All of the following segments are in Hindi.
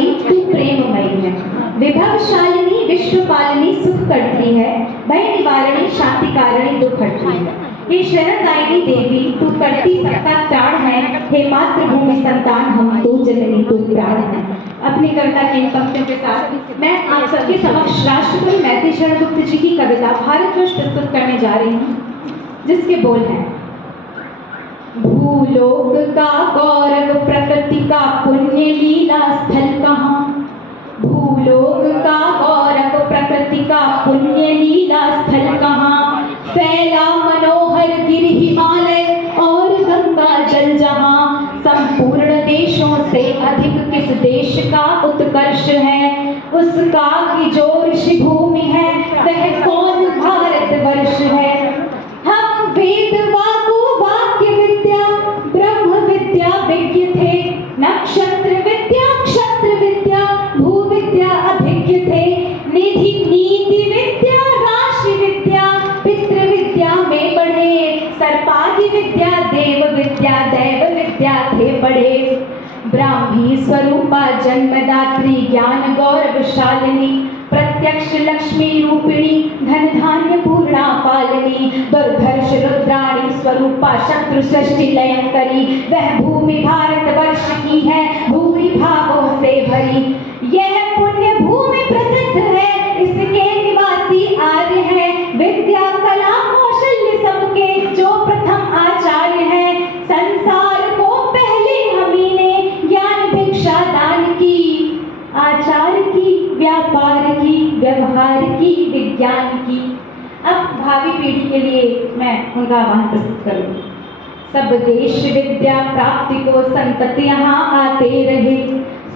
प्रेममयी तू प्रेममयी है, विभवशालिनी विश्वपालिनी सुख करती है, भय निवारणी शांति कारिणी दुख हरती है। हे शरणदायिनी देवी तू करती सबका त्राण है, हे मातृभूमि संतान हम तो जननी तू प्राण है। अपनी कविता की पंक्तियों के साथ मैं आप सबके समक्ष राष्ट्रकवि मैथिली शरण गुप्त जी की कविता भारतवर्ष प्रस्तुत करने जा रही हूँ, जिसके बोल हैं। भूलोक का गौरव प्रकृति का पुण्य लीला स्थल कहाँ, भूलोक का गौरव प्रकृति का पुण्य लीला स्थल कहाँ, फैला मनोहर गिर हिमालय और गंगा जल जहाँ, संपूर्ण देशों से अधिक किस देश का उत्कर्ष है, उसका की जो ऋषि भूमि है वह कौन भारतवर्ष है। हम वेद वाक्य विद्या ब्रह्म विद्या विज्ञ थे, नक्षत्र विद्या क्षत्र विद्या भू विद्या अभिज्ञ थे, निधि नीति विद्या राशि विद्या पितृ विद्या में बढ़े, सर्पादि विद्या देव विद्या दैव विद्या थे बड़े। ब्राह्मी स्वरूपा जन्मदात्री ज्ञान गौरवशालिनी, प्रत्यक्ष लक्ष्मी रूपिणी धन धान्य पूर्णा पालिनी, दुर्धर्ष रुद्राणी स्वरूपा शत्रु सृष्टि लयंकरी, वह भूमि भारतवर्ष की है भूमि भावों से भरी। यह पुण्य भूमि प्रसिद्ध है, इसके निवासी आर्य है, विद्या कला कौशल्य सबके जो प्रथम आचार्य है। संसार को पहले हमी ने ज्ञान भिक्षा दान की, आचार की व्यापार की व्यवहार की विज्ञान की। अब भावी पीढ़ी के लिए मैं उनका आह्वान प्रस्तुत करूंगी। सब देश विद्या प्राप्ति को संतत यहाँ आते रहे,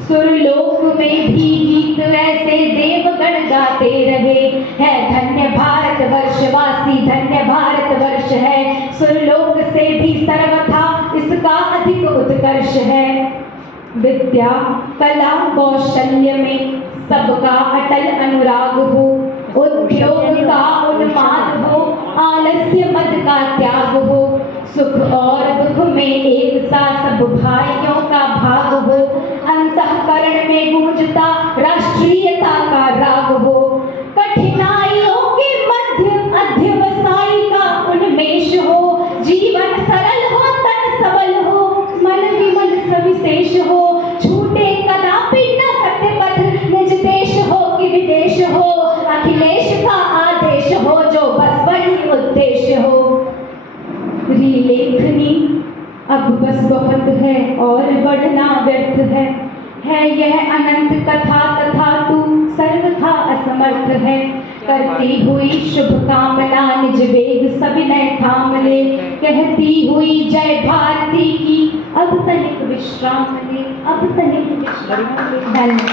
सुरलोक में भी गीत ऐसे देवगण गाते रहे। है धन्य भारतवर्षवासी धन्य भारतवर्ष है, सुरलोक से भी सर्वथा इसका अधिक उत्कर्ष है। विद्या कला कौशल्य में सबका अटल अनुराग हो, उद्योग का उन्माद हो, आलस्य मद का त्याग हो, सुख और दुख में एक सा सब भाइयों का भाग हो, अंतःकरण में गूंजता राष्ट्रीयता का राग हो, कठिनाइयों के मध्य अध्यवसायी का उन्मेष हो, जीवन सरल हो तन सबल हो, मन विमल सविशेष हो, छूटे कदापि न सत्य पथ, निज देश हो कि विदेश हो, अखिलेश का आदेश हो जो बस वही उद्देश्य हो। लेखनी अब बस बहुत है और बढ़ना व्यर्थ है यह अनंत कथा तथा तू सर्वथा असमर्थ है। करती हुई शुभ कामना निज वेग सविनय थाम ले, कहती हुई जय भारती की अब तनिक विश्राम ले, अब तनिक विश्राम ले।